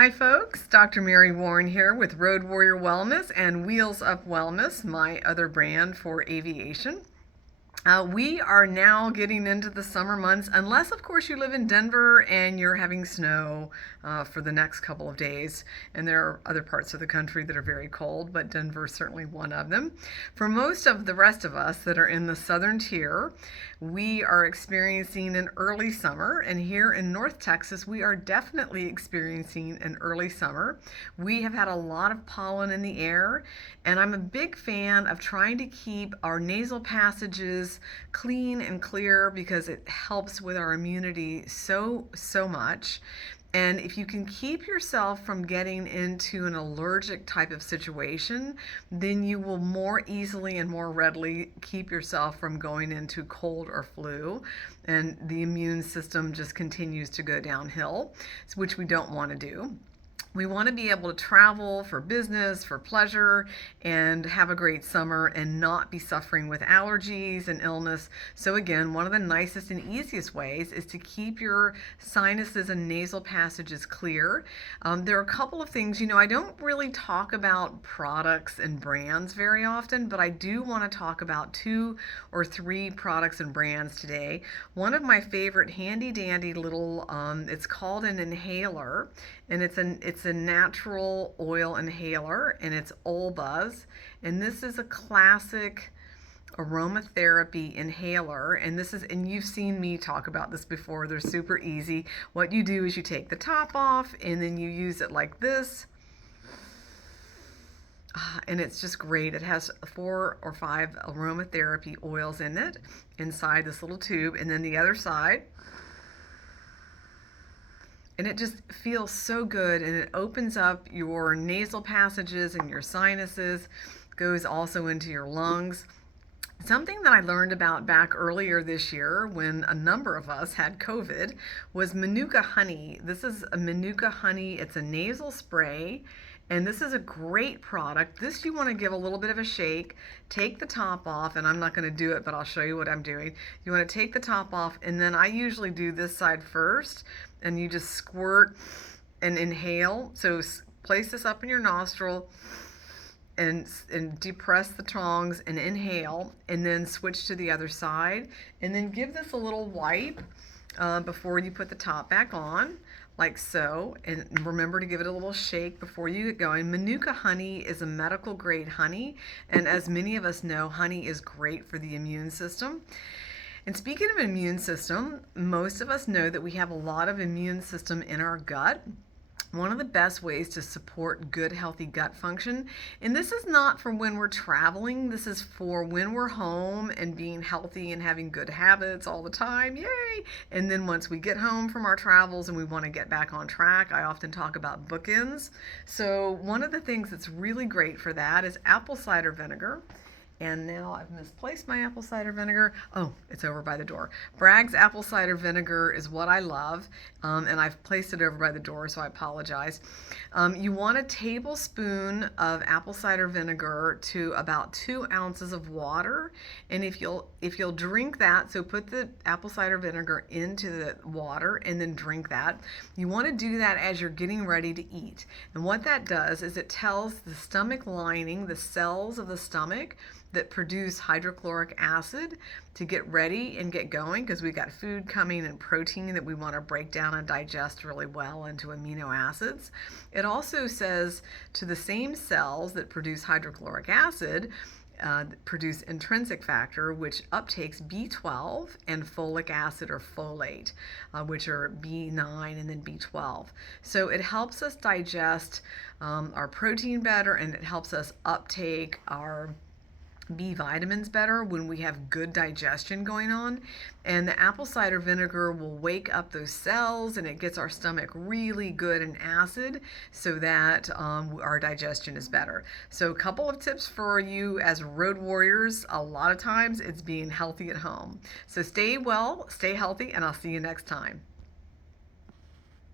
Hi folks, Dr. Mary Warren here with Road Warrior Wellness and Wheels Up Wellness, my other brand for aviation. We are now getting into the summer months, unless, of course, you live in Denver and you're having snow for the next couple of days. And there are other parts of the country that are very cold, but Denver is certainly one of them. For most of the rest of us that are in the southern tier, we are experiencing an early summer. And here in North Texas, we are definitely experiencing an early summer. We have had a lot of pollen in the air, and I'm a big fan of trying to keep our nasal passages clean and clear because it helps with our immunity so much. And if you can keep yourself from getting into an allergic type of situation, then you will more easily and more readily keep yourself from going into cold or flu. And the immune system just continues to go downhill, which we don't want to do. We want to be able to travel for business, for pleasure, and have a great summer and not be suffering with allergies and illness. So again, one of the nicest and easiest ways is to keep your sinuses and nasal passages clear. There are a couple of things, I don't really talk about products and brands very often, but I do want to talk about 2 or 3 products and brands today. One of my favorite handy dandy little, it's called an inhaler, and it's a natural oil inhaler, and it's Buzz. And this is a classic aromatherapy inhaler, and you've seen me talk about this before. They're super easy. What you do is you take the top off and then you use it like this. And it's just great. It has 4 or 5 aromatherapy oils in it inside this little tube, and then the other side. And it just feels so good, and it opens up your nasal passages and your sinuses, goes also into your lungs. Something that I learned about back earlier this year when a number of us had COVID was Manuka honey. This is a Manuka honey. It's a nasal spray, and this is a great product. This you want to give a little bit of a shake. Take the top off, and I'm not going to do it, but I'll show you what I'm doing. You want to take the top off, and then I usually do this side first, and you just squirt and inhale. So place this up in your nostril and depress the tongs and inhale, and then switch to the other side, and then give this a little wipe before you put the top back on, like so. And remember to give it a little shake before you get going. Manuka honey is a medical grade honey, and as many of us know, honey is great for the immune system. And speaking of immune system, most of us know that we have a lot of immune system in our gut. One of the best ways to support good, healthy gut function, and this is not for when we're traveling, this is for when we're home and being healthy and having good habits all the time, yay! And then once we get home from our travels and we want to get back on track, I often talk about bookends. So one of the things that's really great for that is apple cider vinegar. And now I've misplaced my apple cider vinegar. Oh, it's over by the door. Bragg's apple cider vinegar is what I love, and I've placed it over by the door, so I apologize. You want a tablespoon of apple cider vinegar to about 2 ounces of water, and if you'll drink that, so put the apple cider vinegar into the water and then drink that. You want to do that as you're getting ready to eat, and what that does is it tells the stomach lining, the cells of the stomach that produce hydrochloric acid, to get ready and get going, because we got food coming and protein that we want to break down and digest really well into amino acids. It also says to the same cells that produce hydrochloric acid, produce intrinsic factor, which uptakes B12 and folic acid or folate, which are B9 and then B12. So it helps us digest our protein better, and it helps us uptake our B vitamins better when we have good digestion going on. And the apple cider vinegar will wake up those cells, and it gets our stomach really good and acid so that our digestion is better. So a couple of tips for you as road warriors. A lot of times it's being healthy at home. So stay well, stay healthy, and I'll see you next time.